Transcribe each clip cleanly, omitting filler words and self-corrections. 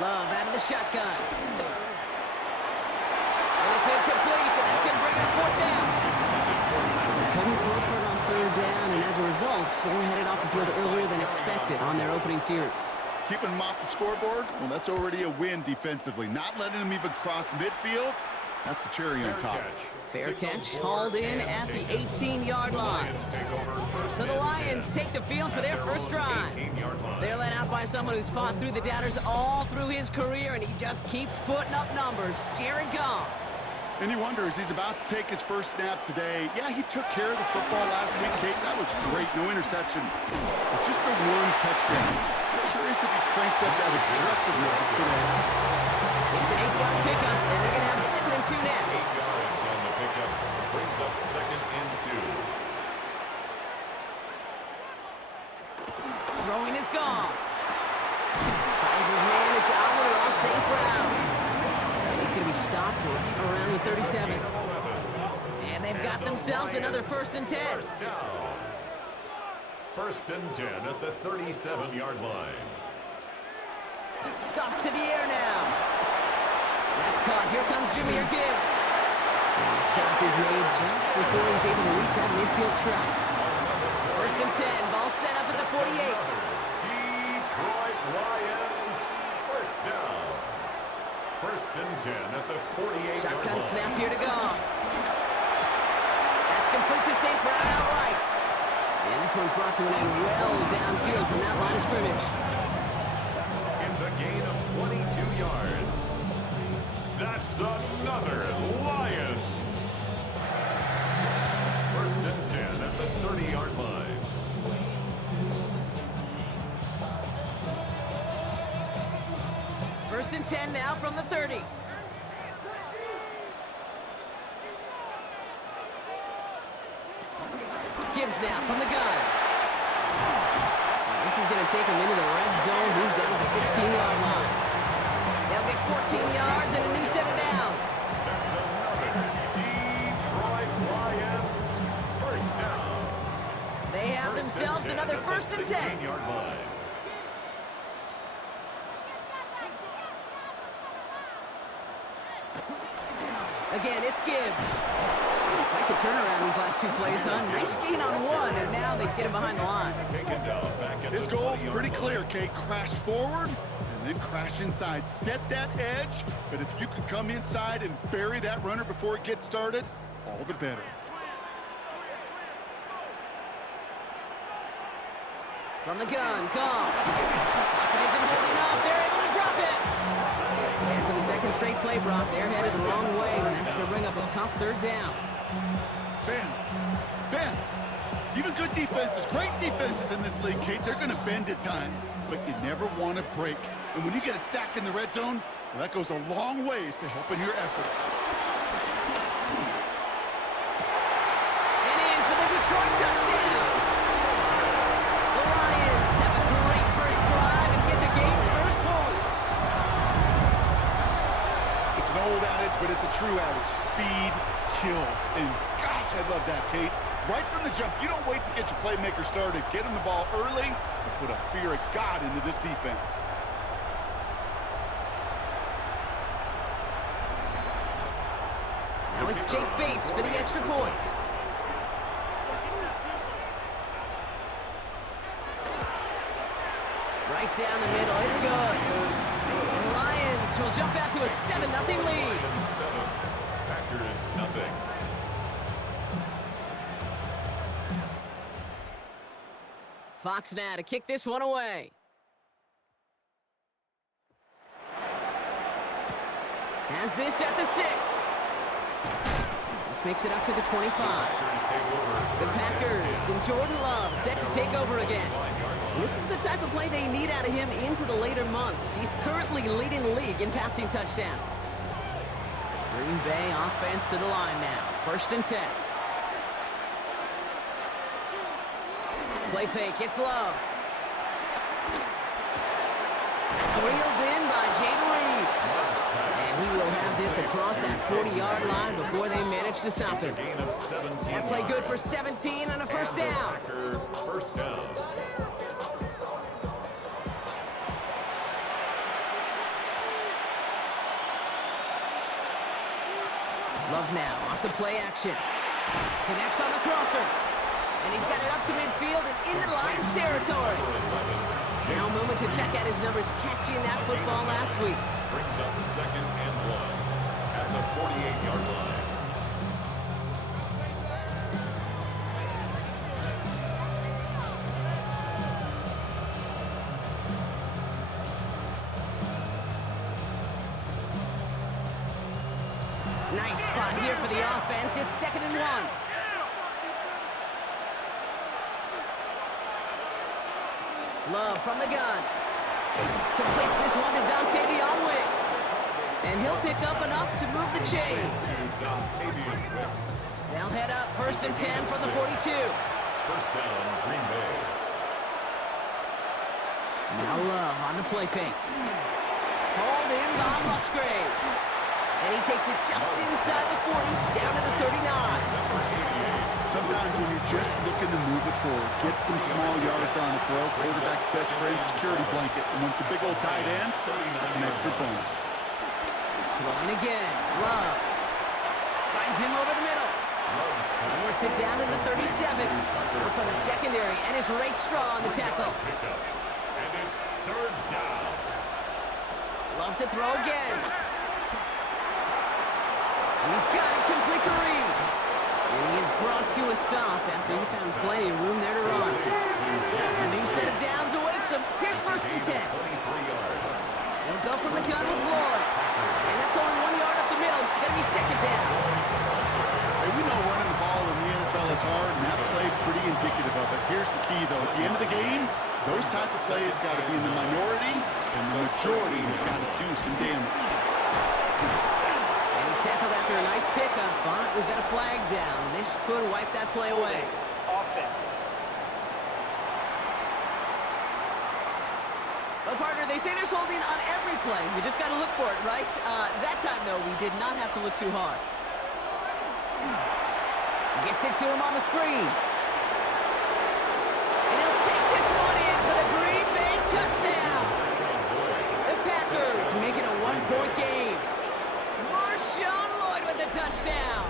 Love out of the shotgun. And it's incomplete, and that's going to bring it fourth down. So they couldn't throw for it on third down, and as a result, they're headed off the field earlier than expected on their opening series. Keeping them off the scoreboard, well, that's already a win defensively. Not letting them even cross midfield, that's the cherry on top. Fair catch, hauled in at the 18-yard line. So the Lions take the field for their first drive. They're led out by someone who's fought through the doubters all through his career, and he just keeps putting up numbers. Jared Goff. And you wonder, as he's about to take his first snap today, yeah, he took care of the football last week, Kate. That was great, no interceptions. But just the one touchdown. I'm curious if he cranks up that aggressive mode today. It's an 8-yard pickup, and they're going to have 2nd and 2 next. 8 yards on the pickup, brings up 2nd and 2. Throwing is gone. Finds his man, it's Amon-Ra St. Brown. And he's going to be stopped right around the 37. And they've got themselves another 1st and 10. First down. 1st and 10 at the 37-yard line. Goff to the air now. That's caught. Here comes Jahmyr Gibbs. And the stop is made just before he's able to reach that midfield strike. 1st and 10. Ball set up at the 48. Detroit Lions, first down. 1st and 10 at the 48-yard Shotgun line. snap here to Goff. That's complete to St. Brown outright. And this one's brought to an end well downfield from that line of scrimmage. It's a gain of 22 yards. That's another Lions. 1st and 10 at the 30-yard line. First and 10 now from the 30. Gibbs now from the gun. This is going to take him into the red zone. He's down at the 16-yard line. They'll get 14 yards and a new set of downs. That's another Detroit Lions first down. They have themselves another 1st and 10. 16-yard line. Again, it's Gibbs. Like the turnaround these last 2 plays, huh? Nice gain on 1, and now they get him behind the line. Taken down back at His the goal's 20-yard pretty line. clear, Kate. Crash forward and then crash inside. Set that edge, but if you could come inside and bury that runner before it gets started, all the better. From the gun, Goff. Pocket isn't holding up. They're able to drop it. And for the 2nd straight play, Brock, they're headed the wrong way, and that's going to bring up a tough 3rd down. Bend. Bend. Even good defenses, great defenses in this league, Kate, they're going to bend at times, but you never want to break. And when you get a sack in the red zone, well, that goes a long ways to helping your efforts. And in for the Detroit touchdown. The Lions have a great first drive and get the game's first points. It's an old adage, but it's a true adage. Speed kills. And gosh, I love that, Kate. Right from the jump, you don't wait to get your playmaker started. Get him the ball early and put a fear of God into this defense. Now it's Jake Bates for the extra point. Right down the middle, it's good. And the Lions will jump out to a 7-0 lead. 7. Packers nothing. Fox now to kick this one away. Has this at the 6. This makes it up to the 25. The Packers and Jordan Love set to take over again. And this is the type of play they need out of him into the later months. He's currently leading the league in passing touchdowns. Green Bay offense to the line now. 1st and 10. Play fake, it's Love. Reeled in by Jaden Reed. And he will have this across that 40-yard line before they manage to stop him. That play good for 17 and a first down. First down. Love now, off the play action. Connects on the crosser. And he's got it up to midfield and into Lions territory. Now a moment to check out his numbers catching that football last week. Brings up 2nd and 1 at the 48-yard line. Nice spot here for the offense. It's 2nd and 1. Love from the gun. Completes this one to Dontavion Wicks. And he'll pick up enough to move the chains. They'll head up 1st and 10 from the 42. First down, Green Bay. Now Love on the play fake. Hauled in by Musgrave. And he takes it just inside the 40, down to the 39. Sometimes when you're just looking to move it forward, get some small yards on the throw, quarterback's best friend, security blanket. And when it's a big old tight end, that's an extra bonus. Throwing again, Love. Finds him over the middle. And works it down to the 37. Work from the secondary, and it's Rakestraw on the tackle. And it's 3rd down. Love to throw again. He's got it complete to Reed. And he is brought to a stop after he found plenty of room there to run. A new set of downs awaits him. Here's 1st and 10. He'll go from the gun with Lloyd. And that's only 1 yard up the middle. Gonna be 2nd down. Hey, we know running the ball in the NFL is hard, and that play is pretty indicative of it. Here's the key, though. At the end of the game, those type of plays got to be in the minority, and the majority have got to do some damage. He's tackled after a nice pickup, but we've got a flag down. This could wipe that play away. Well, partner, they say there's holding on every play. We just got to look for it, right? That time, though, we did not have to look too hard. Gets it to him on the screen. And he'll take this one in for the Green Bay touchdown. The Packers make it a 1-point game. Marshawn Lloyd with the touchdown.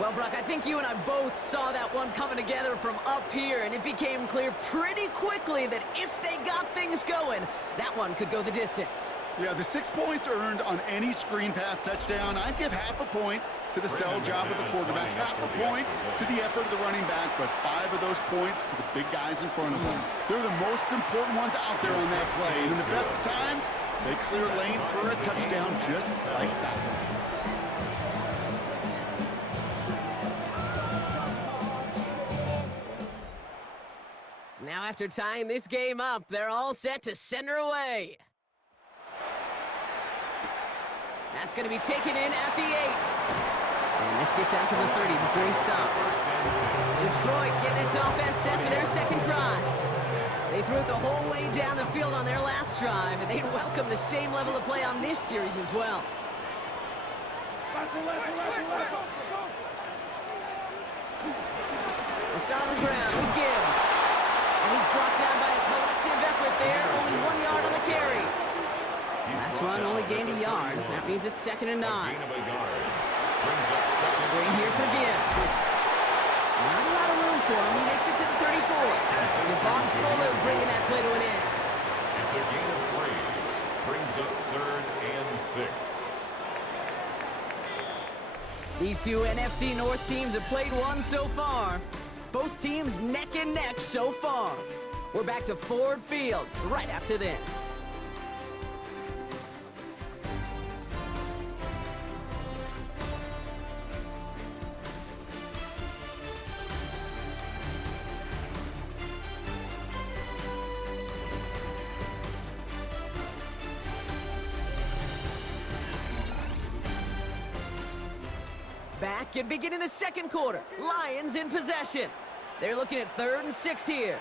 Well, Brock, I think you and I both saw that one coming together from up here, and it became clear pretty quickly that if they got things going, that one could go the distance. Yeah, the 6 points earned on any screen pass touchdown. I'd give half a point to the sell job of the quarterback, half a point to the effort of the running back, but 5 of those points to the big guys in front of them. They're the most important ones out there on that play, and in the best of times, they clear lane for a touchdown just like that one. Now after tying this game up, they're all set to send her away. That's going to be taken in at the 8. And this gets out to the 30 before he stops. Detroit getting its offense set for their 2nd drive. They threw it the whole way down the field on their last drive, and they'd welcome the same level of play on this series as well. We'll start on the ground with Gibbs. And he's brought down by a collective effort there. Only 1 yard on the carry. Last run only gained a yard. That means it's 2nd and 9. Screen here for Gibbs. Not a lot of room for him. He makes it to the 34. Devon Fuller bringing that play to an end. It's a gain of 3. Brings up 3rd and 6. These two NFC North teams have played one so far. Both teams neck and neck so far. We're back to Ford Field right after this. Back and beginning the 2nd quarter. Lions in possession. They're looking at 3rd and 6 here.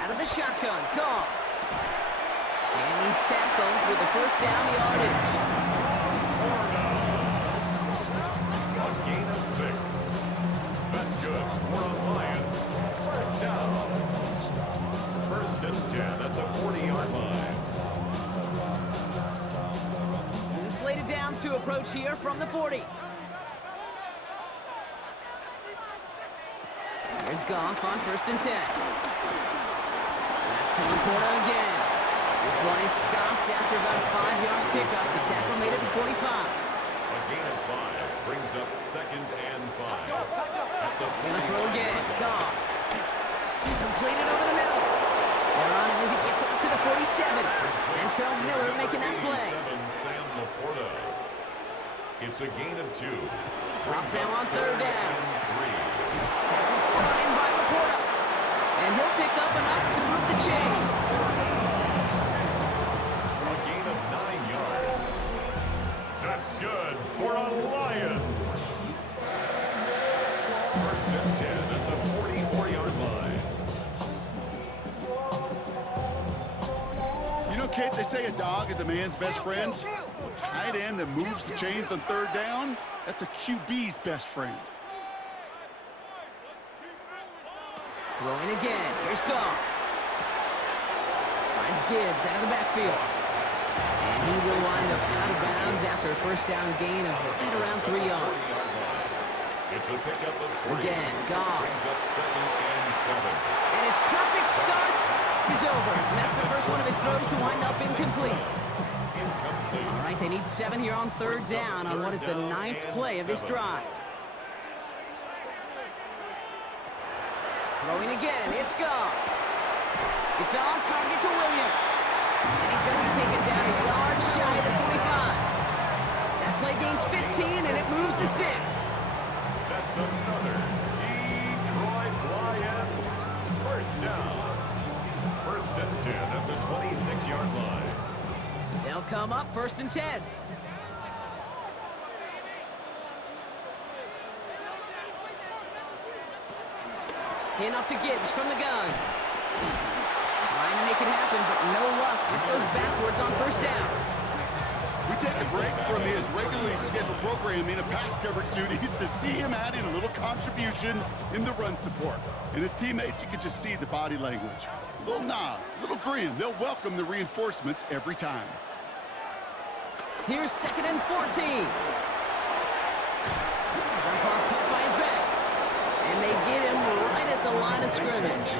Out of the shotgun, Goff. And he's tackled with the 1st down yardage. A gain of 6. That's good. We're on Lions. 1st down. 1st and 10 at the 40-yard line. downs to approach here from the 40. Here's Goff on 1st and 10. That's to Laporta again. This one is stopped after about a 5-yard pickup. The tackle made it to 45. A gain of 5 brings up 2nd and 5. Gonna throw again. Goff. Completed over the middle. They're on him as he gets it up to the 47. And Trell Miller making that play. Sam Laporta. It's a gain of 2. Goff now on 3rd down. This is brought in by Laporta. And he'll pick up enough to move the chains. A gain of 9 yards. That's good for a Lions. 1st and 10 at the 44-yard line. You know, Kate, they say a dog is a man's best friend. A tight end that moves the chains on 3rd down, that's a QB's best friend. Throwing again. Here's Goff. Finds Gibbs out of the backfield. And he will wind up out of bounds after a 1st down gain of right around 3 yards. It's a pickup of 3. Again, Goff. Brings up 2nd and 7. And his perfect start is over. And that's the first one of his throws to wind up incomplete. All right, they need 7 here on 3rd down on what is the 9th play of this drive. Throwing again, it's Goff. It's on target to Williams. And he's going to be taken down a yard shy of the 25. That play gains 15, and it moves the sticks. That's another Detroit Lions 1st down. 1st and 10 at the 26-yard line. They'll come up 1st and 10. Handoff to Gibbs from the gun. Trying to make it happen, but no luck. This goes backwards on 1st down. We take a break from his regularly scheduled programming of pass coverage duties to see him add in a little contribution in the run support. And his teammates, you could just see the body language. A little nod, a little grin. They'll welcome the reinforcements every time. Here's 2nd and 14. Dump-off caught by his back. And they get him right at the line of scrimmage.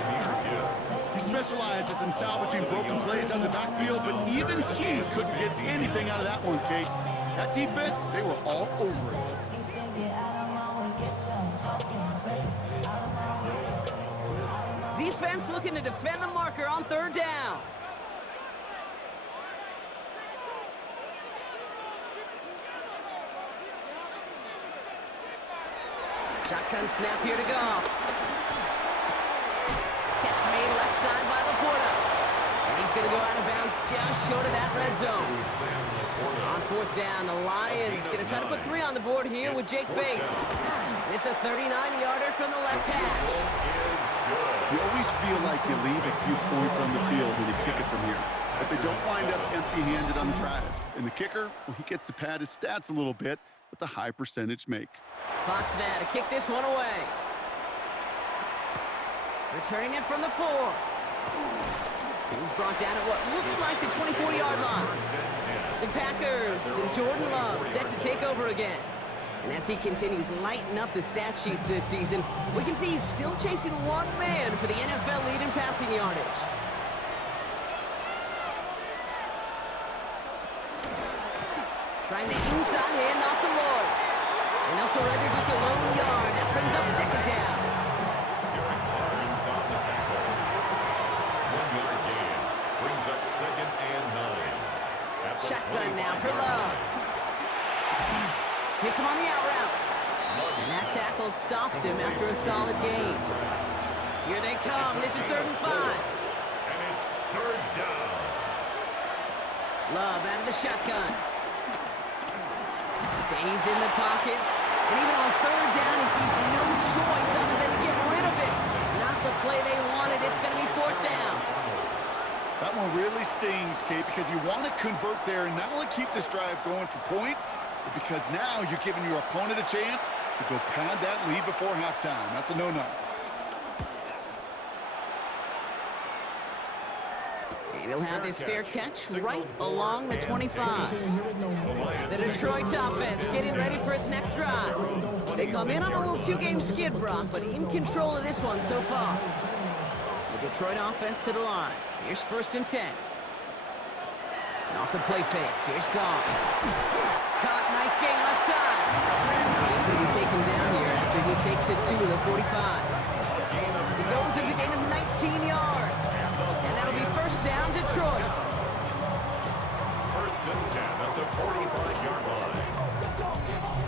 He specializes in salvaging broken plays out of the backfield, but even he couldn't get anything out of that one, Kate. That defense, they were all over it. Defense looking to defend the marker on 3rd down. Shotgun snap here to Goff. Catch made left side by Laporta. And he's going to go out of bounds just short of that red zone. On 4th down, the Lions going to try to put 3 on the board here with Jake Bates. This a 39-yarder from the left hash. You always feel like you leave a few points on the field when you kick it from here. But they don't wind up empty-handed on the drive. And the kicker, well, he gets to pad his stats a little bit with the high percentage make. Fox now to kick this one away. Returning it from the 4. He's brought down at what looks like the 24-yard line. The Packers and Jordan Love set to take over again. And as he continues lighting up the stat sheets this season, we can see he's still chasing one man for the NFL lead in passing yardage. Trying the inside handoff to Lloyd. And they'll surrender just a lone yard. That brings up 2nd down. Barnes on the tackle. 1-yard gain. Brings up 2nd and 9. Shotgun now for Love. Hits him on the out route. And that tackle stops him after a solid gain. Here they come. This is 3rd and 5. And it's 3rd down. Love out of the shotgun. Stays in the pocket. And even on 3rd down, he sees no choice other than to get rid of it. Not the play they wanted. It's going to be 4th down. That one really stings, Kate, because you want to convert there and not only keep this drive going for points, but because now you're giving your opponent a chance to go pad that lead before halftime. That's a no-no. And he'll have this fair catch right along the 25. The Detroit offense getting ready for its next drive. They come in on a little two-game skid, Brock, but in control of this one so far. The Detroit offense to the line. Here's 1st and 10. And off the play fake, here's Goff. Caught, nice gain left side. He's going to be taken down here after he takes it to the 45. It goes as a gain of 19 yards. And that'll be 1st down, Detroit. 1st and 10 at the 45-yard line.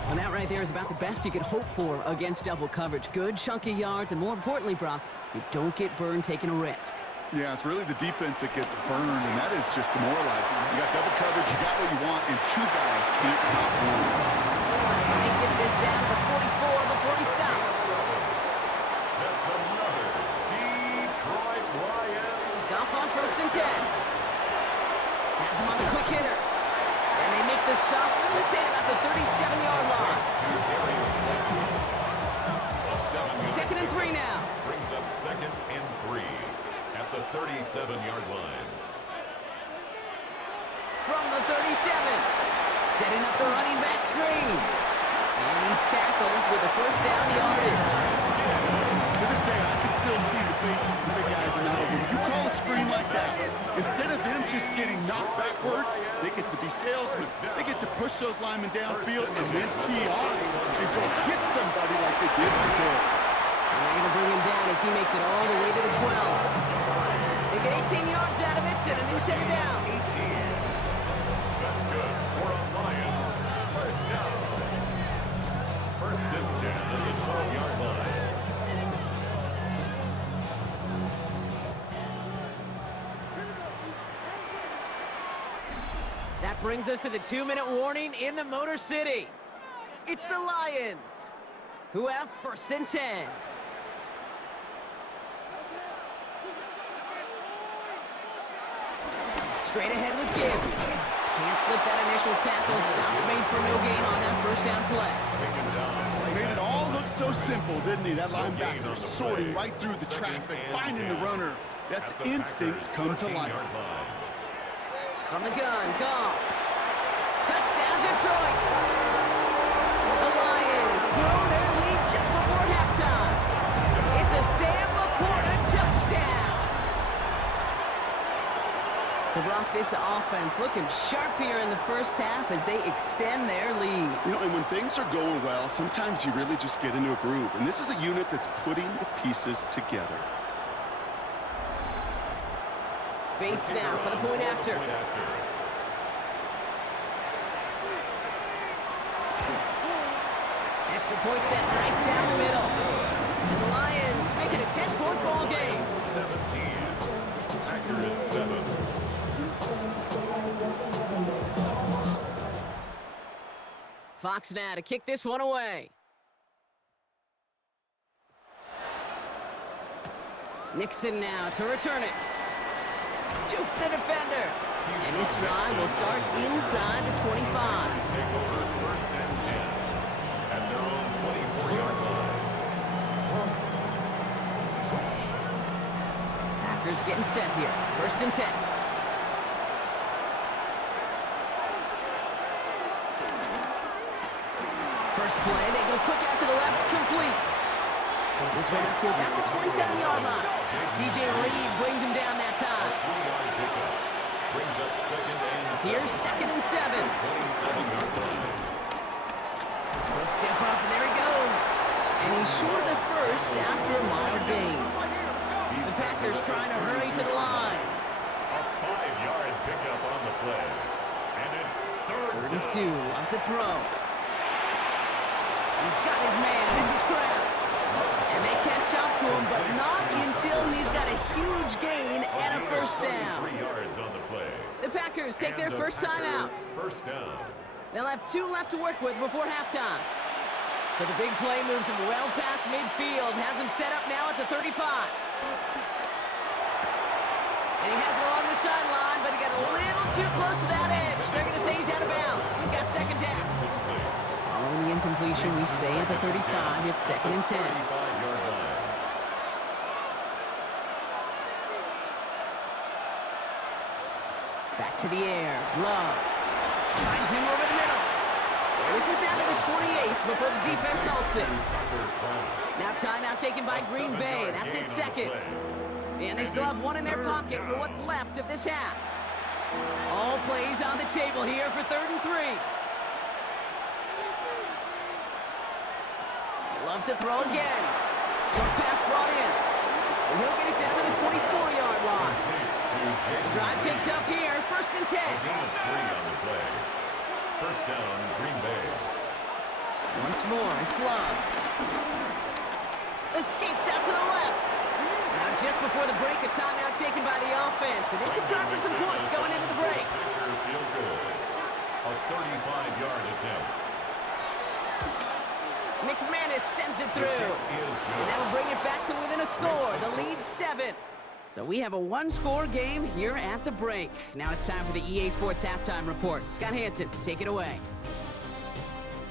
And that right there is about the best you could hope for against double coverage. Good chunky yards, and more importantly, Brock, you don't get burned taking a risk. Yeah, it's really the defense that gets burned, and that is just demoralizing. You got double coverage, you got what you want, and 2 guys can't stop one. And they get this down to the 44 before he stopped. That's another Detroit Lions. Goff on 1st and 10. Has him on the quick hitter. And they make the stop, I'm going to say about the 37-yard line. 2nd and 3 now. Brings up 2nd and 3 at the 37-yard line. From the 37. Setting up the running back screen. And he's tackled with the 1st down yardage. To this day, I can still see the faces of the big guys in that. When you call a screen like that, instead of them just getting knocked backwards, they get to be salesmen. They get to push those linemen downfield and then tee off and go hit somebody like they did before. And they're going to bring him down as he makes it all the way to the 12. They get 18 yards out of it and a new set of downs. That's good. For a Lions. 1st down. 1st and 10 at the 12-yard line. That brings us to the 2-minute warning in the Motor City. It's the Lions, who have 1st and 10. Straight ahead with Gibbs. Can't slip that initial tackle. Stops made for no gain on that 1st down play. Made it all look so simple, didn't he? That linebacker sorting right through the traffic, finding the runner. That's instincts come to life. From the gun, Goff. Touchdown, Detroit. The Lions grow their lead just before halftime. It's a Sam Laporta touchdown. So, Brock, this offense looking sharp here in the 1st half as they extend their lead. You know, and when things are going well, sometimes you really just get into a groove. And this is a unit that's putting the pieces together. Bates now for the point after. Extra point set right down the middle. And the Lions make it a 10-point ball game. 17. Packers 7. Fox now to kick this one away. Nixon now to return it. Juke the defender. And this drive will start inside the 25. Take over 1st and 10 at their own 24-yard line. Packers getting set here. 1st and 10. First play, they go quick out to the left, complete. This one up to about the 27-yard line. DJ Reed brings him down that time. 3-yard pickup. Brings up 2nd and 7. Here's 2nd and 7. 27-yard line. He'll step up, and there he goes. And he's short of the 1st after a mild gain. The Packers trying to hurry to the line. A 5-yard pickup on the play. And it's 3rd and 2, up to throw. He's got his man. This is Kraft. And they catch up to him, but not until he's got a huge gain and a 1st down. 3 yards on the play. The Packers take their first time out. 1st down. They'll have 2 left to work with before halftime. So the big play moves him well past midfield, has him set up now at the 35. And he has it along the sideline, but he got a little too close to that edge. They're going to say he's out of bounds. We've got 2nd down. Following the incompletion, we stay at the 35. It's 2nd and 10. 35-yard line. Back to the air. Love. Finds him over the middle. And this is down to the 28 before the defense halts it. Now timeout taken by Green Bay. That's its second. And they still have one in their pocket for what's left of this half. All plays on the table here for 3rd and 3. Loves to throw again. Short pass brought in. And he'll get it down to the 24-yard line. The drive picks up here, 1st and 10. First down, Green Bay. Once more, it's Love. Escapes out to the left. Now just before the break, a timeout taken by the offense. And they can try for some points going into the break. Field goal. A 35-yard attempt. McManus sends it through. And that'll bring it back to within a score. The lead's 7. So we have a one-score game here at the break. Now it's time for the EA Sports Halftime Report. Scott Hansen, take it away.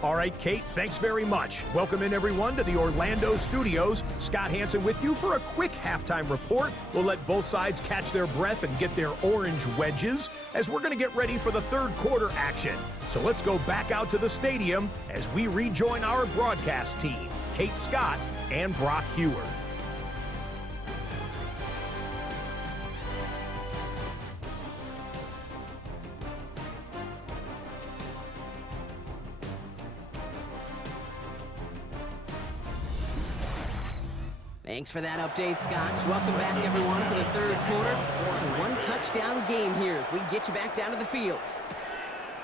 All right, Kate, thanks very much. Welcome in, everyone, to the Orlando studios. Scott Hansen with you for a quick halftime report. We'll let both sides catch their breath and get their orange wedges as we're going to get ready for the 3rd quarter action. So let's go back out to the stadium as we rejoin our broadcast team, Kate Scott and Brock Hewer. Thanks for that update, Scott. Welcome back, everyone, for the 3rd quarter. A one-touchdown game here as we get you back down to the field.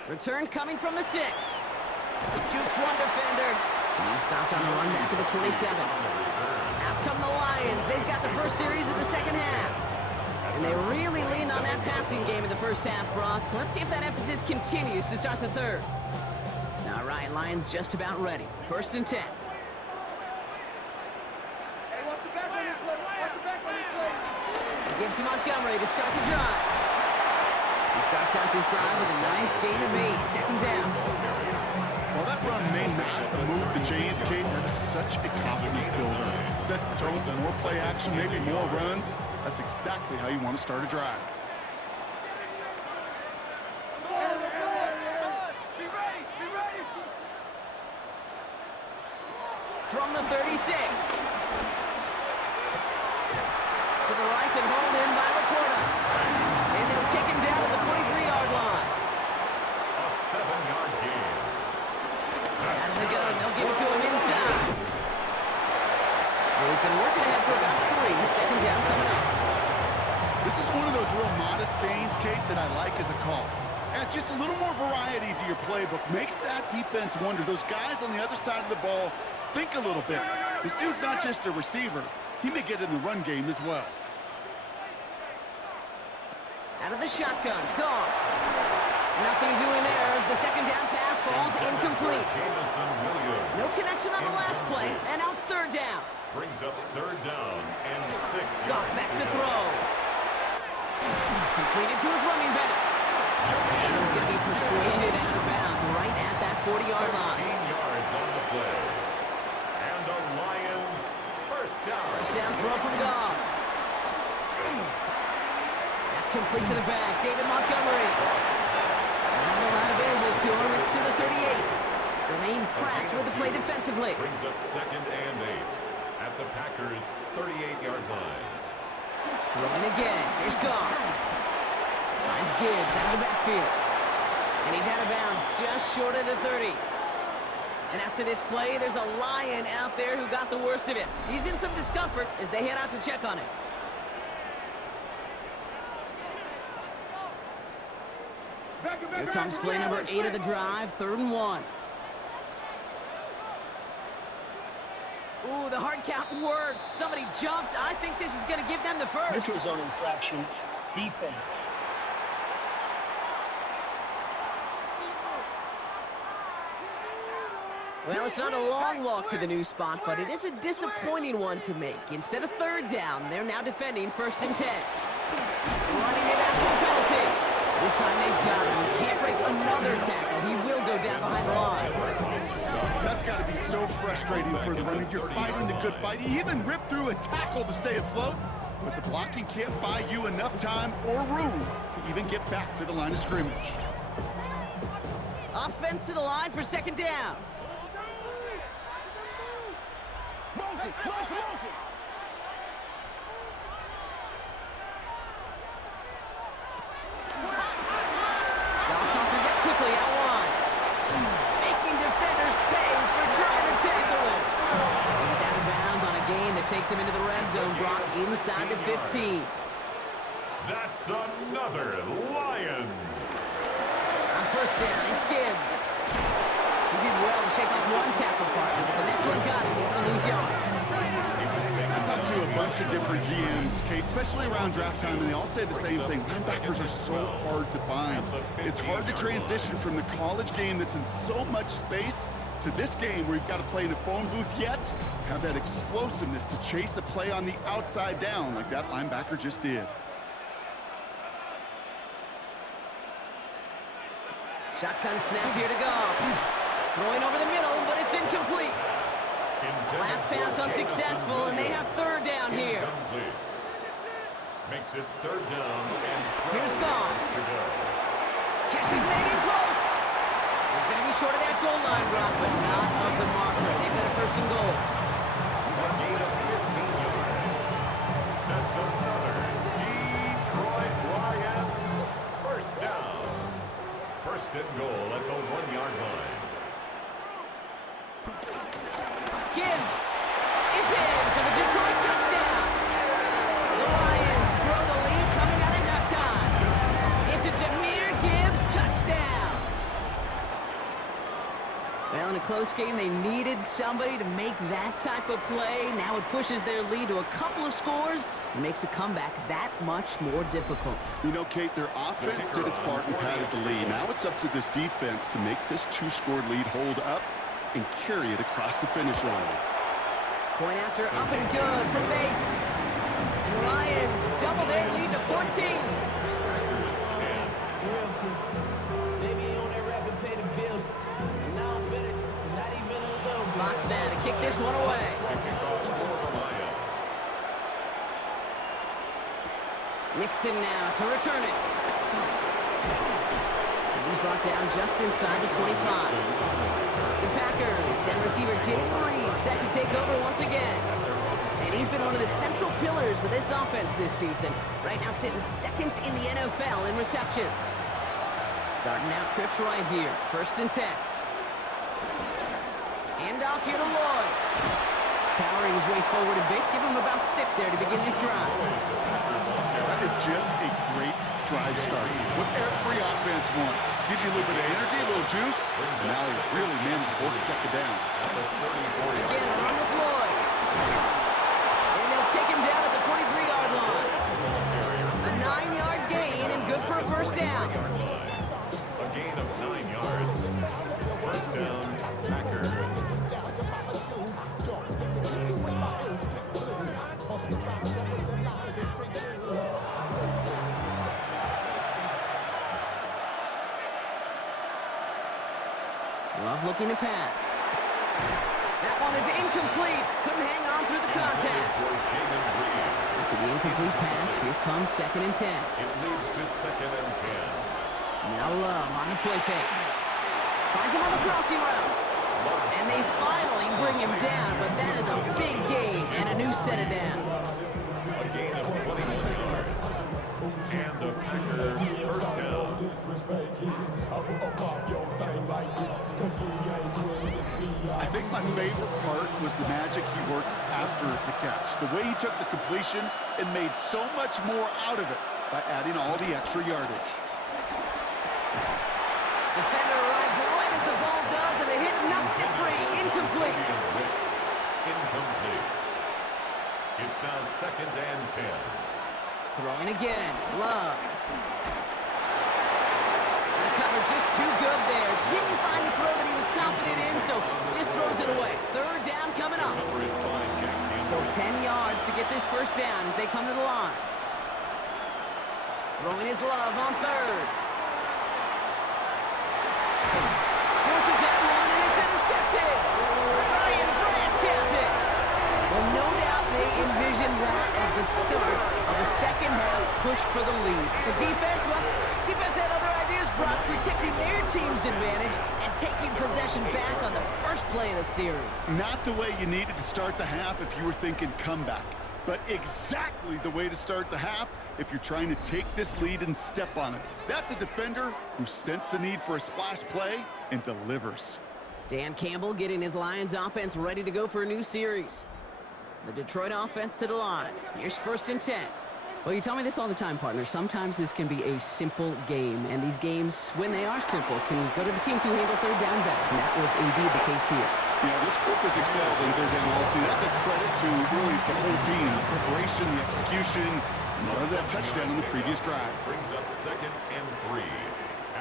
Return coming from the 6. Jukes one defender. He stopped on the run back of the 27. Out come the Lions. They've got the first series of the 2nd half. And they really leaned on that passing game in the 1st half, Brock. Let's see if that emphasis continues to start the 3rd. All right, Lions just about ready. 1st and 10. Gives to Montgomery to start the drive. He starts out this drive with a nice gain of 8. 2nd down. While that run may not move the chains, Kate, that is such a confidence builder. Sets the tone for more play action, maybe more runs. That's exactly how you want to start a drive. From the 36. To the right and hauled in by Laporta. And they'll take him down at the 43-yard line. A 7-yard gain. Out of the gun, they'll give it to him inside. And he's going to work it ahead for about 3. 2nd down coming up. This is one of those real modest gains, Kate, that I like as a call. Adds just a little more variety to your playbook. Makes that defense wonder. Those guys on the other side of the ball think a little bit. This dude's not just a receiver. He may get in the run game as well. Out of the shotgun, gone. Nothing doing there as the 2nd down pass falls incomplete. No connection on the last play, and now it's 3rd down. Brings up 3rd down and 6. Goff back to throw. Completed to his running back. And he's going to be persuaded out of bounds right at that 40-yard line. 15 yards on the play. And the Lions first down. First down throw from Goff. That's complete to the back. David Montgomery. Not a lot available to him. It's to the 38. Jermaine Pratt with the play defensively. Brings up 2nd and 8 at the Packers' 38-yard line. Throwing again. Here's Goff. Finds Gibbs out of the backfield. And he's out of bounds just short of the 30. And after this play, there's a Lion out there who got the worst of it. He's in some discomfort as they head out to check on him. Here comes play number 8 of the drive, 3rd and 1. Ooh, the hard count worked. Somebody jumped. I think this is going to give them the first. Neutral zone infraction, defense. Well, it's not a long walk to the new spot, but it is a disappointing one to make. Instead of 3rd down, they're now defending 1st and 10. Running it after the penalty. This time they've got him. He can't break another tackle. He will go down behind the line. That's got to be so frustrating for the runner. You're fighting the good fight. You even ripped through a tackle to stay afloat. but the blocking can't buy you enough time or room to even get back to the line of scrimmage. Offense to the line for second down. Goff tosses it quickly out wide. Making defenders pay for trying to tackle him. He's out of bounds on a gain that takes him into the red zone. Brock inside the 15. That's another Lions. On first down, it's Gibbs. He did well to shake off one tackle partner, but the next one got him. He's going to lose yards. I talked to a bunch of different GMs, Kate, especially around draft time, and they all say the same thing. Linebackers are so hard to find. It's hard to transition from the college game that's in so much space to this game where you've got to play in a phone booth yet have that explosiveness to chase a play on the outside down like that linebacker just did. Shotgun snap here to go. Throwing over the middle, but it's incomplete. Last pass unsuccessful, and they have third down here. Makes it third down and Here's Goff. Catch is made in close. He's going to be short of that goal line, Brock, but not of the marker. They've got a first and goal. a gain of 15 yards. That's another Detroit Lions first down. First and goal at the 1-yard line. Gibbs is in for the Detroit touchdown. The Lions grow the lead coming out of halftime. It's a Jahmyr Gibbs touchdown. Well, in a close game, they needed somebody to make that type of play. Now it pushes their lead to a couple of scores and makes a comeback that much more difficult. You know, Kate, their offense did its part and padded the lead. Now it's up to this defense to make this 2-score lead hold up and carry it across the finish line. Point after up and good for Bates. And the Lions double their lead to 14. Fox now to kick this one away. Nixon now to return it. And he's brought down just inside the 25. The Packers and receiver Jake Reed set to take over once again. And he's been one of the central pillars of this offense this season. Right now sitting second in the NFL in receptions. Starting out trips right here. First and 10. Hand off here to Lloyd. Powering his way forward a bit. Give him about 6 there to begin this drive. That is just a great drive start. What every offense wants. Gives you a little bit of energy, a little juice, and now he's really manageable second down. Again, a run with Lloyd. And they'll take him down at the 43-yard line. A 9-yard gain and good for a first down. A gain of 9 yards. First down, Packers. Love looking to pass. That one is incomplete. Couldn't hang on through the contact. After the incomplete pass, here comes second and 10. It leads to second and 10. Now Love on the play fake. Finds him on the crossing route. And they finally bring him down, but that is a big gain and a new set of downs. A gain of 20 yards. And the kicker first down. I think my favorite part was the magic he worked after the catch. The way he took the completion and made so much more out of it by adding all the extra yardage. Defender arrives right as the ball does, and the hit knocks it free. Incomplete. Incomplete. It's now second and 10. Throwing again. Love. And the cover just too good there. Didn't find the throw that he was confident in, so just throws it away. Third down coming up. So 10 yards to get this first down as they come to the line. Throwing his Love on third. Forces that one, and it's intercepted. Brian Branch has it. Well, no doubt they envision that as the start of a second-half push for the lead. The defense, well, defense had other ideas, Brock, protecting their team's advantage and taking possession back on the first play of the series. Not the way you needed to start the half if you were thinking comeback, but exactly the way to start the half if you're trying to take this lead and step on it. That's a defender who sensed the need for a splash play and delivers. Dan Campbell getting his Lions offense ready to go for a new series. The Detroit offense to the line. Here's 1st and 10. Well, you tell me this all the time, partner. Sometimes this can be a simple game, and these games, when they are simple, can go to the teams who handle third down better. And that was indeed the case here. Yeah, this group has excelled in third down all season. That's a credit to really the whole team. The preparation, the execution, and that touchdown on the previous drive. Brings up 2nd and 3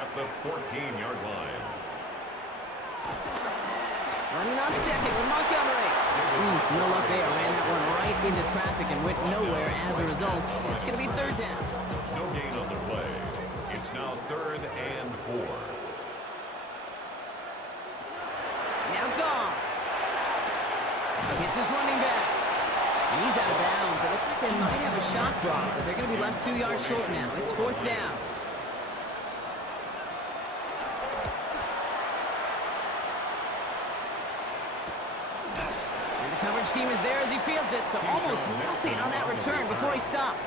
at the 14-yard line. Running on second with Montgomery. No luck there. Ran that one right into traffic and went nowhere as a result. It's going to be 3rd down. No gain on the play. It's now 3rd and 4. Now gone. Hits his running back. And he's out of bounds. It looks like they might have a shot block, but they're going to be left 2 yards short now. It's 4th down. Coverage team is there as he fields it, so almost nothing on that return before he stopped.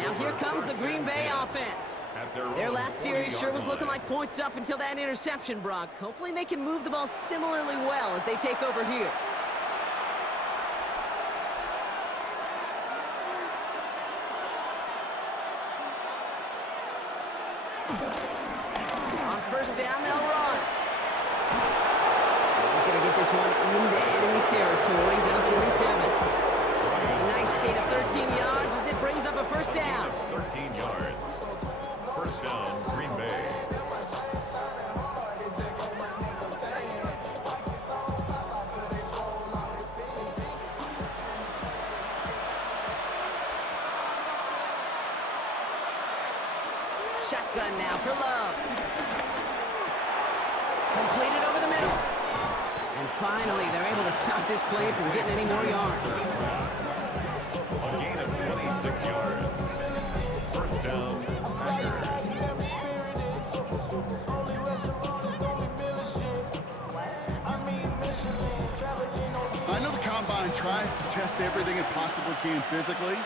Now here comes the Green Bay offense. Their last series sure was looking like points up until that interception, Brock. Hopefully they can move the ball similarly well as they take over here. On 1st down, they'll run. He's going to get this one into enemy territory to the 47. A nice skate of 13 yards as it brings up a 1st down. 13 yards. 1st down, Green Bay. Shotgun now for Love. Completed over the middle. And finally, they're able to stop this play from getting any more yards. A gain of 26 yards. 1st down, Packers. I know the Combine tries to test everything it possibly can physically,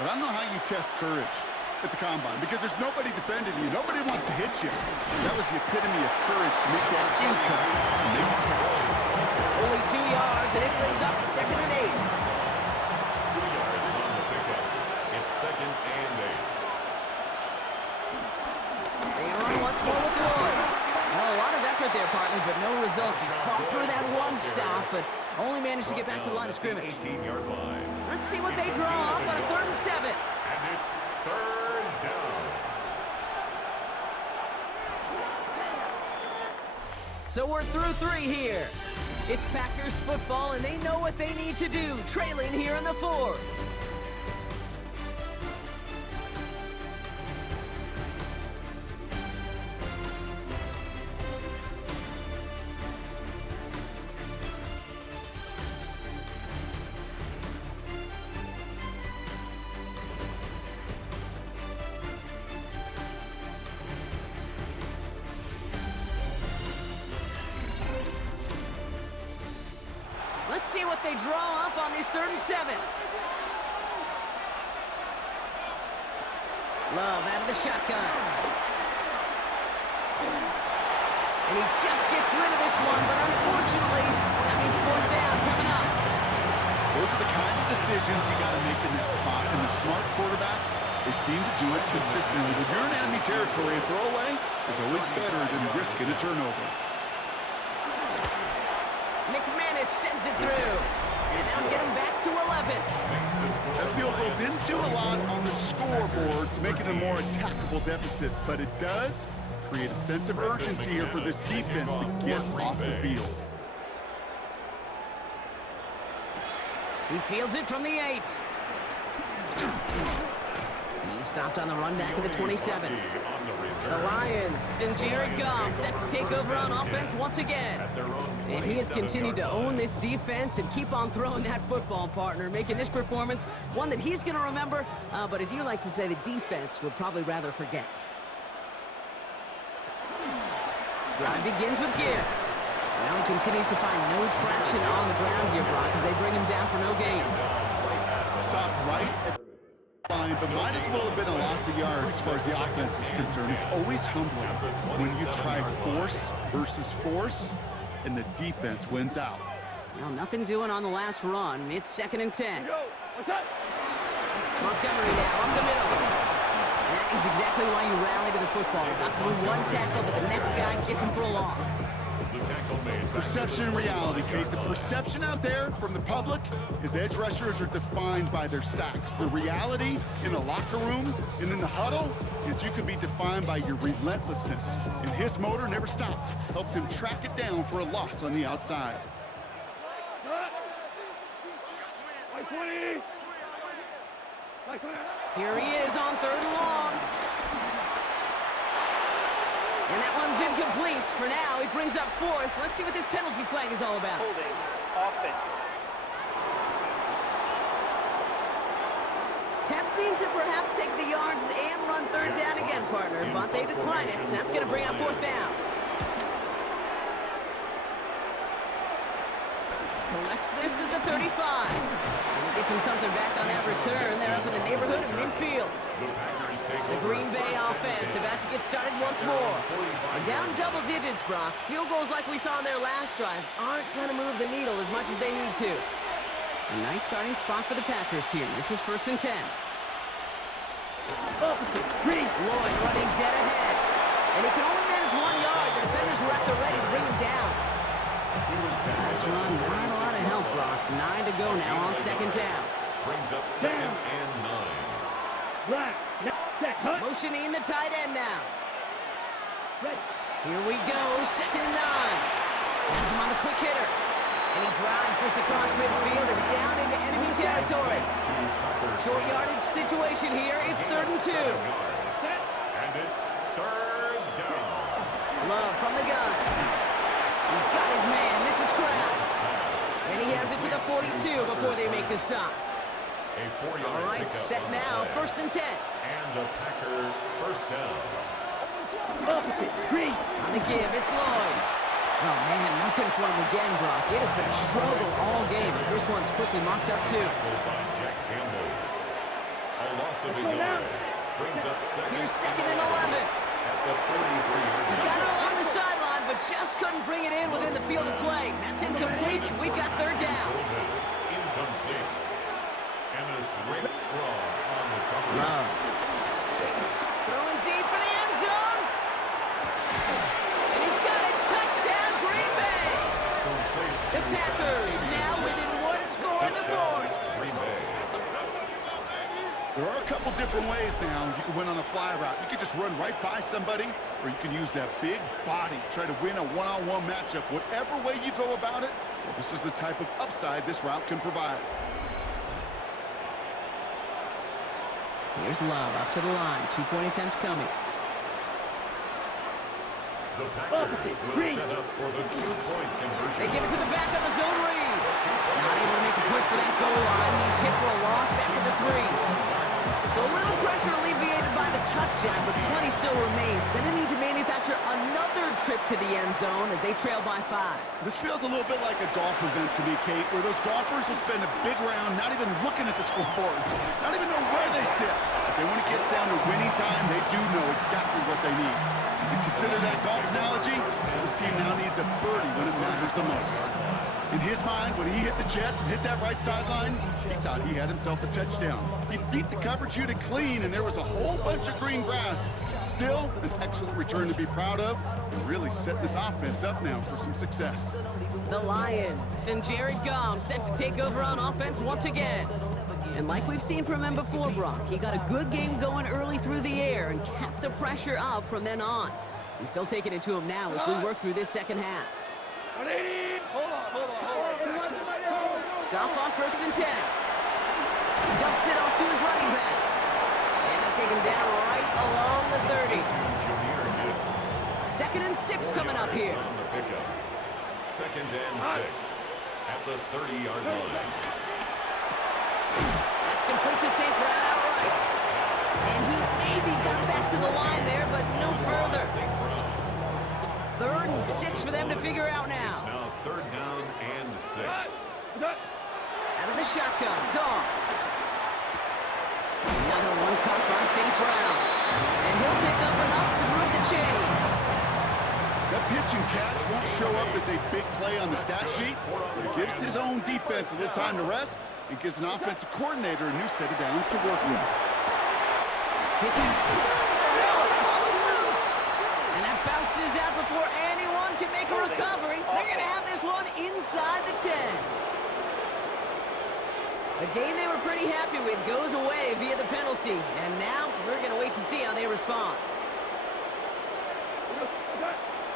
but I don't know how you test courage at the Combine, because there's nobody defending you. Nobody wants to hit you. That was the epitome of courage to make that in-cut and make the catch. Only 2 yards, and it brings up 2nd and 8. 2 yards on the pickup. It's 2nd and 8. They run once more with Lloyd. Well, a lot of effort there, partner, but no results. He fought through that one stop, but only managed to get back to the line of scrimmage. 18-yard line. Let's see what they draw up on a 3rd and 7. And it's 3rd down. So we're through 3 here. It's Packers football, and they know what they need to do, trailing here in the 4th. Let's see what they draw up on this 3rd and 7. Love out of the shotgun. And he just gets rid of this one, but unfortunately, that means 4th down coming up. Those are the kind of decisions you got to make in that spot. And the smart quarterbacks, they seem to do it consistently. When you're in enemy territory, a throwaway is always better than risking a turnover. McManus sends it through. And that'll get him back to 11. That field goal didn't do a lot on the scoreboard to make it a more attackable deficit, but it does create a sense of urgency here for this defense to get off the field. He fields it from the 8. He's stopped on the run back at the 27. The Lions and Jared Goff set to take over on offense once again. And he has continued to own this defense and keep on throwing that football, partner, making this performance one that he's going to remember, but as you like to say, the defense would probably rather forget. Drive begins with Gibbs. Now he continues to find no traction on the ground here, Brock, as they bring him down for no gain. Stopped right at the line, but might as well have been a loss of yards as far as the offense is concerned. It's always humbling when you try force versus force, and the defense wins out. Well, nothing doing on the last run. It's 2nd and 10. Montgomery now up the middle. That is exactly why you rally to the football. Got through one tackle, but the next guy gets him for a loss. Perception and reality, Kate. The perception out there from the public is edge rushers are defined by their sacks. The reality in the locker room and in the huddle is you can be defined by your relentlessness. And his motor never stopped. Helped him track it down for a loss on the outside. Here he is on 3rd and long. And that one's incomplete. For now, he brings up 4th. Let's see what this penalty flag is all about. Holding. Offense. Tempting to perhaps take the yards and run 3rd down again, partner, but they decline it. So that's going to bring up 4th down. Collects this at the 35. And he gets him something back on that return. They're up in the neighborhood of midfield. The Green Bay offense about to get started once more. And down double digits, Brock. Field goals like we saw in their last drive aren't going to move the needle as much as they need to. A nice starting spot for the Packers here. This is 1st and 10. Lloyd running dead ahead. And he can only manage 1 yard. The defenders were at the ready to bring him down. Nice run, not a lot of help, Brock. 9 to go now on 2nd down. Brings up 2nd and 9. Motioning the tight end now. Here we go, 2nd and 9. Has him on the quick hitter. And he drives this across midfield and down into enemy territory. Short yardage situation here. It's 3rd and 2. And it's 3rd down. Love from the gun. He's got his man. This is Kraft. And he has it to the 42 before they make the stop. All right, set now. 1st and 10. And the Packer 1st down. On the give, it's Lloyd. Oh, man, nothing for him again, Brock. It has been a struggle all game as this one's quickly mocked up, too. By Jack Campbell. A loss of a yard. Brings up 2nd. Here's 2nd and 11. At the 43-yard line. Got it along the sideline, but just couldn't bring it in within the field of play. That's incomplete. We've got 3rd down. Incomplete. And a swing strong on the cover. Love. Throwing deep for the end zone. And he's got it. Touchdown, Green Bay. The Packers now within 1 score in the 4th. Green Bay. There are a couple different ways now you can win on a fly route. You can just run right by somebody, or you can use that big body, try to win a one-on-one matchup. Whatever way you go about it, well, this is the type of upside this route can provide. Here's Love up to the line. 2-point attempts coming. The Packers will set up for the 2-point conversion. They give it to the back of his own read. Not able to make a push for that goal line. He's hit for a loss back at the 3. So a little pressure alleviated by the touchdown, but plenty still remains. Going to need to manufacture another trip to the end zone as they trail by 5. This feels a little bit like a golf event to me, Kate, where those golfers will spend a big round not even looking at the scoreboard, not even know where they sit. But then when it gets down to winning time, they do know exactly what they need. You consider that golf analogy, this team now needs a birdie when it matters the most. In his mind, when he hit the Jets and hit that right sideline, he thought he had himself a touchdown. He beat the coverage unit clean, and there was a whole bunch of green grass. Still, an excellent return to be proud of, and really setting this offense up now for some success. The Lions and Jared Goff set to take over on offense once again. And like we've seen from him before, Brock, he got a good game going early through the air and kept the pressure up from then on. He's still taking it to him now as we work through this 2nd half. Goff on 1st and 10. Dumps it off to his running back. And they'll take him him down right along the 30. Junior Gibbs. 2nd and 6 coming up here. On the pickup. 2nd and 6 at the 30-yard line. That's complete to St. Brown outright. And he maybe got back to the line there, but no further. 3rd and 6 for them to figure out now. It's now 3rd down and 6. Out of the shotgun, Goff. Another one caught by St. Brown. And he'll pick up enough to move the chains. That pitch and catch won't show up as a big play on the stat sheet, but it gives his own defense a little time to rest. It gives an offensive coordinator a new set of downs to work with. Hits him. No, the ball is loose. And that bounces out before anyone can make a recovery. They're going to have this one inside the 10. A game they were pretty happy with goes away via the penalty. And now we're going to wait to see how they respond.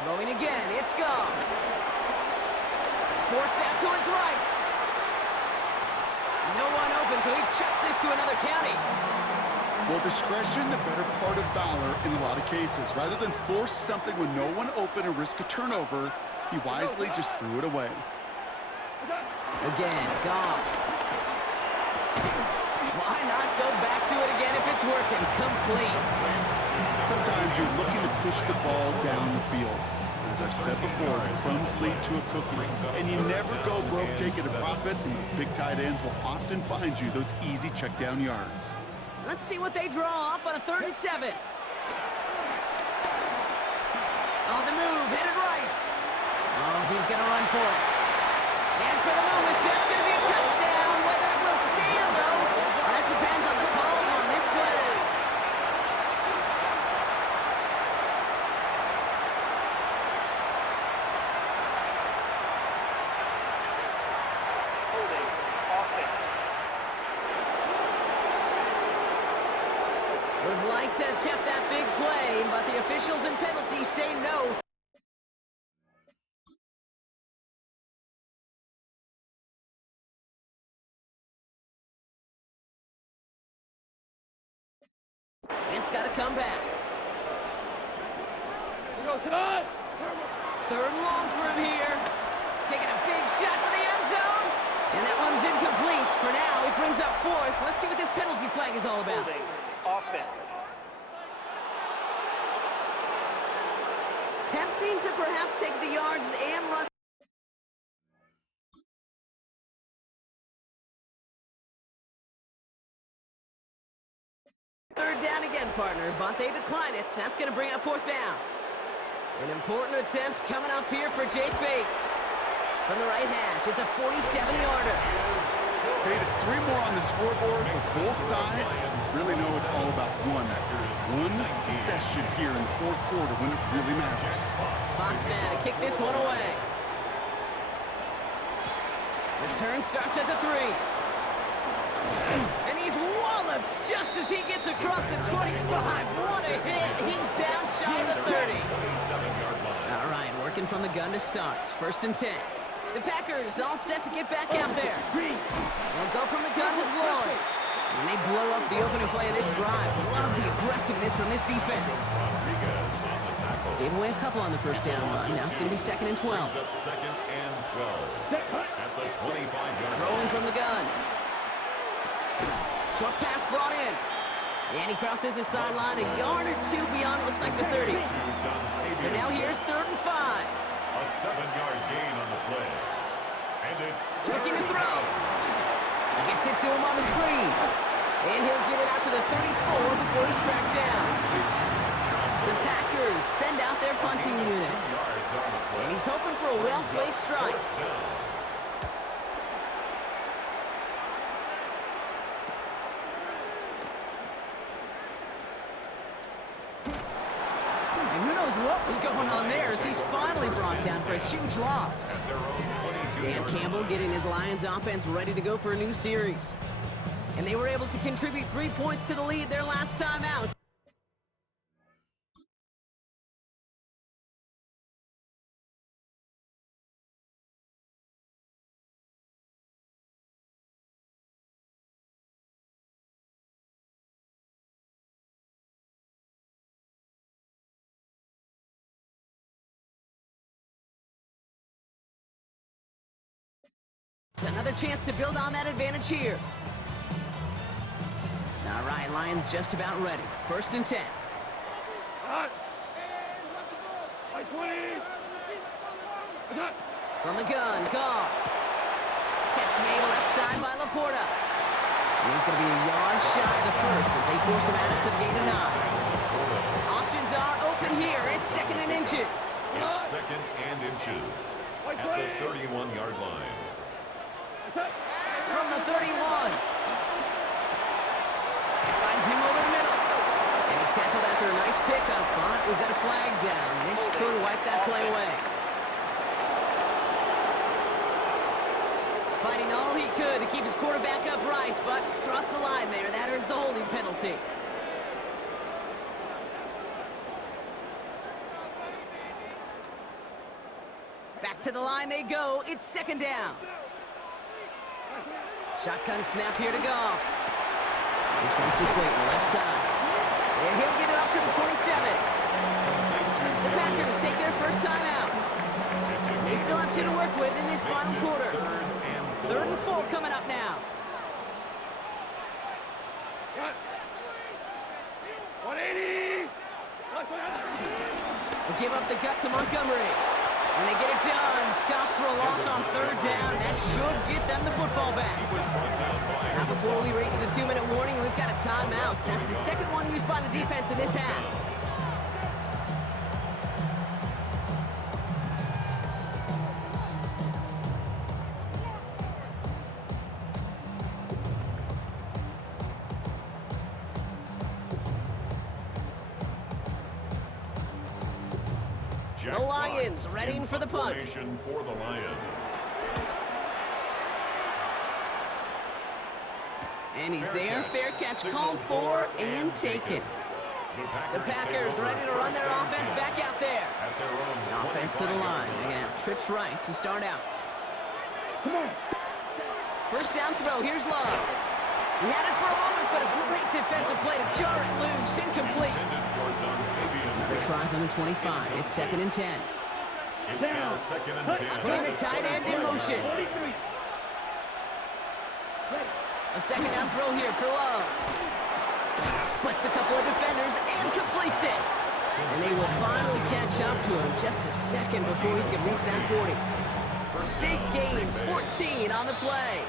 Throwing again, it's Goff. Forced out to his right. No one open, so he chucks this to another county. Well, discretion, the better part of valor in a lot of cases. Rather than force something with no one open and risk a turnover, he wisely just threw it away. Again, Goff. Why not go back to it again if it's working? Complete. Sometimes you're looking to push the ball down the field. As I've said before, the crumbs lead to a cookie. And you never go broke taking a profit, and those big tight ends will often find you those easy check down yards. Let's see what they draw up on a 3rd and 7. On the move, headed right. Oh, he's going to run for it. And for the moment, that's going to be a touchdown. Whether it will stand, though, that depends on the call on this play. Holding offense. Would have liked to have kept that big play, but the officials and penalties say no. It's got to come back. 3rd and long for him here. Taking a big shot for the end zone. And that one's incomplete. For now, it brings up 4th. Let's see what this penalty flag is all about. Holding offense. Tempting to perhaps take the yards and run. Third down again, partner, but they decline it. That's going to bring up 4th down. An important attempt coming up here for Jake Bates. From the right hash, it's a 47-yarder. Hey, it's 3 more on the scoreboard, but both sides really know it's all about one possession here in the 4th quarter when it really matters. Fox now to kick this one away. Return starts at the 3. And he's walloped just as he gets across the 25. What a hit. He's down shy of the 30. All right, working from the gun to start. 1st and 10. The Packers all set to get back out there. They'll go from the gun with Lloyd. And they blow up the opening play of this drive. Love the aggressiveness from this defense. Gave away a couple on the 1st down run. Now it's going to be 2nd and 12. 2nd and 12 at the 25-yard line. Rolling from the gun. Short pass brought in. And he crosses the sideline a yard or 2 beyond, it looks like the 30. So now here's 3rd and 5. A 7-yard gain on the play. And it's Looking to throw. He gets it to him on the screen. And he'll get it out to the 34 before he's tracked down. The Packers send out their punting unit. And he's hoping for a well-placed strike. And who knows what was going on there as he's finally brought down for a huge loss. Dan Campbell getting his Lions offense ready to go for a new series. And they were able to contribute 3 points to the lead their last time out. Another chance to build on that advantage here. All right, Lions just about ready. 1st and 10. From the gun, Goff. Catch made left side by Laporta. And he's going to be a yard shy of the first as they force him out after the gain of 9. Options are open here. It's 2nd and inches. It's 2nd and inches at the 31-yard line. From the 31. Finds him over the middle. And he's tackled after a nice pickup, but we've got a flag down. This could wipe that play away. Fighting all he could to keep his quarterback upright, but across the line there, that earns the holding penalty. Back to the line they go. It's 2nd down. Shotgun snap here to Goff. This one's to Slayton, left side. And he'll get it up to the 27. The Packers take their first time out. They still have 2 to work with in this final quarter. 3rd and 4 coming up now. 180. They'll give up the gut to Montgomery. And they get it done. Stop for a loss on 3rd down. That should get them the football back. Now before we reach the 2-minute warning, we've got a timeout. That's the 2nd one used by the defense in this half. The Lions readying for the punt. For the Lions. And he's there. Fair catch called for and taken. The Packers ready to run their offense back out there. The offense to the line. They're going to have trips right to start out. 1st down throw. Here's Love. He had it for a moment, but a great defensive play to jar it loose. Incomplete. Another try from the 25. It's 2nd and 10. It's now 2nd and 10. Putting the tight end in motion. A 2nd down throw here for Love. Splits a couple of defenders and completes it. And they will finally catch up to him just a second before he can reach that 40. Big gain, 14 on the play.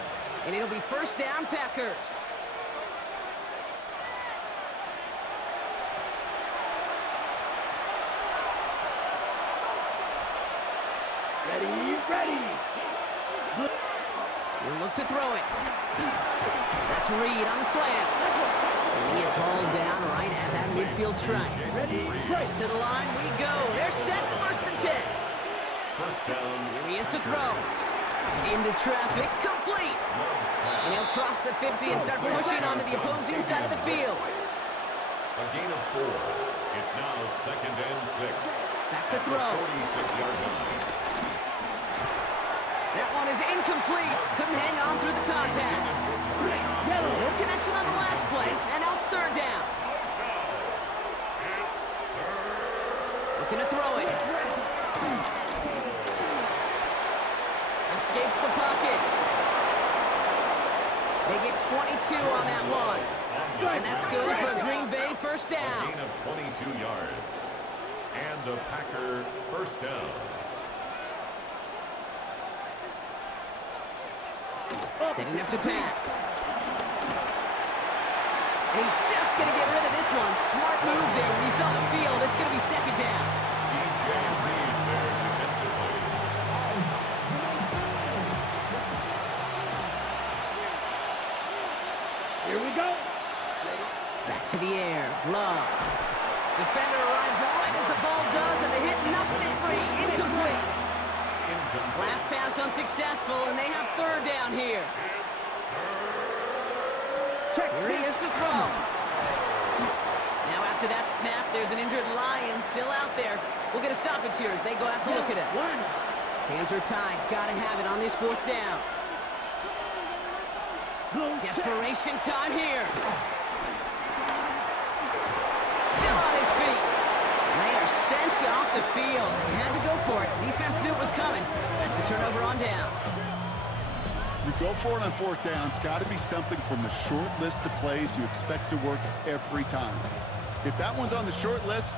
And it'll be 1st down, Packers. Ready. We'll look to throw it. That's Reed on the slant. And he is hauled down right at that midfield stripe. To the line we go. They're set. 1st and 10. 1st down. Here he is to throw. Into traffic. Complete. And he'll cross the 50 and start pushing onto the opposing side of the field. A gain of 4. It's now 2nd and 6. Back to throw. 46-yard line. That one is incomplete. Couldn't hang on through the contact. No connection on the last play, and now it's 3rd down. Looking to throw it. Escapes the pocket. They get 22 on that one. And that's good for a Green Bay 1st down. A gain of 22 yards. And a Packer 1st down. Setting up to pass. And he's just going to get rid of this one. Smart move there when he saw the field. It's going to be 2nd down. DJ Reed there defensively. Here we go. Back to the air. Love. Defender arrives right as the ball does, and the hit knocks it free. Incomplete. Last pass unsuccessful, and they have 3rd down here. Here he is to throw. Now after that snap, there's an injured Lion still out there. We'll get a stoppage here as they go out to look at it. Hands are tied. Got to have it on this 4th down. Desperation time here. Still on his feet. And they are sent off the field. They had to go for it. Defense knew it was coming. That's a turnover on downs. You go for it on fourth down. It's got to be something from the short list of plays you expect to work every time. If that one's on the short list,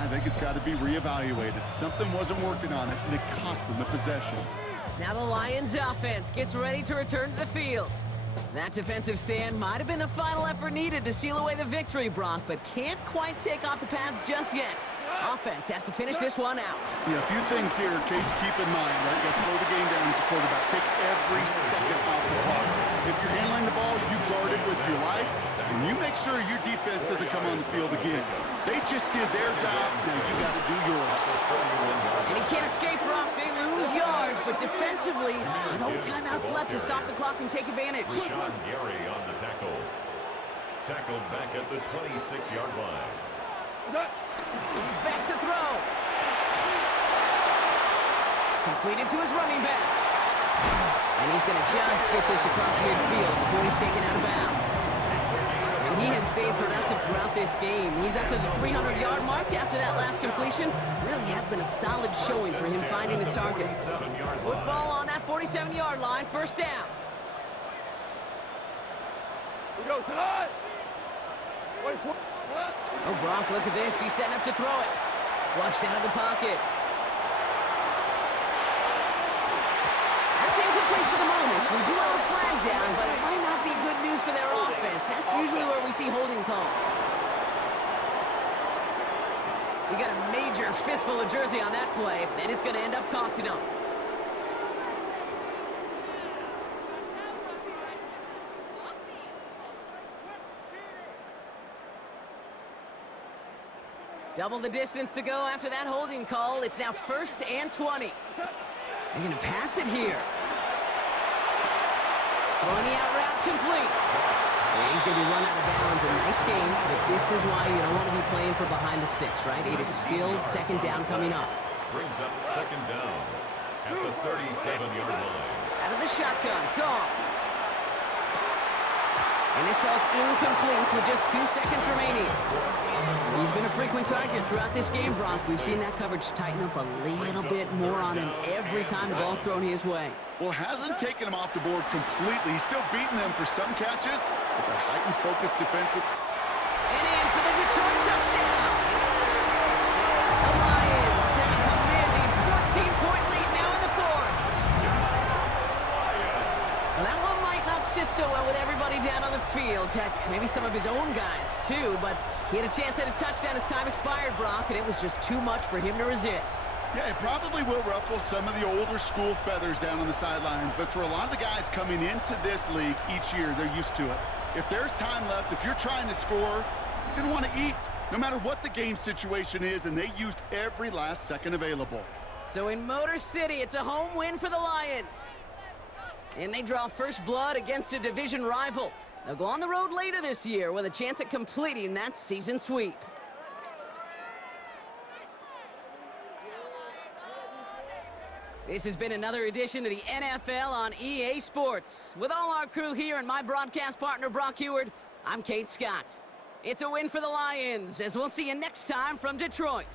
I think it's got to be reevaluated. Something wasn't working on it, and it cost them the possession. Now the Lions offense gets ready to return to the field. That defensive stand might have been the final effort needed to seal away the victory, Brock, but can't quite take off the pads just yet. Offense has to finish this one out. Yeah, a few things here, Kate's, keep in mind, right? You slow the game down as a quarterback. Take every second off the clock. If you're handling the ball, you guard it with your life, and you make sure your defense doesn't come on the field again. They just did their job, now you got to do yours. And he can't escape, Brock. They lose yards, but defensively, no timeouts left to stop the clock and take advantage. Sean Gary on the tackle. Tackled back at the 26-yard line. He's back to throw. Completed to his running back. And he's going to just get this across midfield before he's taken out of bounds. And he has stayed productive throughout this game. He's up to the 300-yard mark after that last completion. Really has been a solid showing for him finding his targets. Football on that 47-yard line, first down. We go tonight. Oh, Brock, look at this. He's setting up to throw it. Flushed out of the pocket. That's incomplete for the moment. We do have a flag down, but it might not be good news for their offense. That's usually where we see holding calls. You got a major fistful of jersey on that play, and it's going to end up costing them. Double the distance to go after that holding call. It's now 1st and 20. They're going to pass it here. Throwing the out route complete. Yeah, he's going to be run out of bounds. A nice game, but this is why you don't want to be playing for behind the sticks, right? It is still second down coming up. Brings up second down at the 37-yard line. Out of the shotgun. Gone. And this falls incomplete with just 2 seconds remaining. He's been a frequent target throughout this game, Brock. We've seen that coverage tighten up a little bit more on him every time the ball's thrown his way. Well, hasn't taken him off the board completely. He's still beating them for some catches, but the heightened focus defensive. And in for the Detroit touchdown. The Lions have a commanding 14-point lead now in the fourth. Well, that one might not sit so well with everybody down on the field. Heck, maybe some of his own guys, too, but he had a chance at a touchdown as time expired, Brock, and it was just too much for him to resist. Yeah, it probably will ruffle some of the older school feathers down on the sidelines, but for a lot of the guys coming into this league each year, they're used to it. If there's time left, if you're trying to score, you're going to want to eat, no matter what the game situation is, and they used every last second available. So in Motor City, it's a home win for the Lions. And they draw first blood against a division rival. They'll go on the road later this year with a chance at completing that season sweep. This has been another edition of the NFL on EA Sports. With all our crew here and my broadcast partner, Brock Heward, I'm Kate Scott. It's a win for the Lions, as we'll see you next time from Detroit.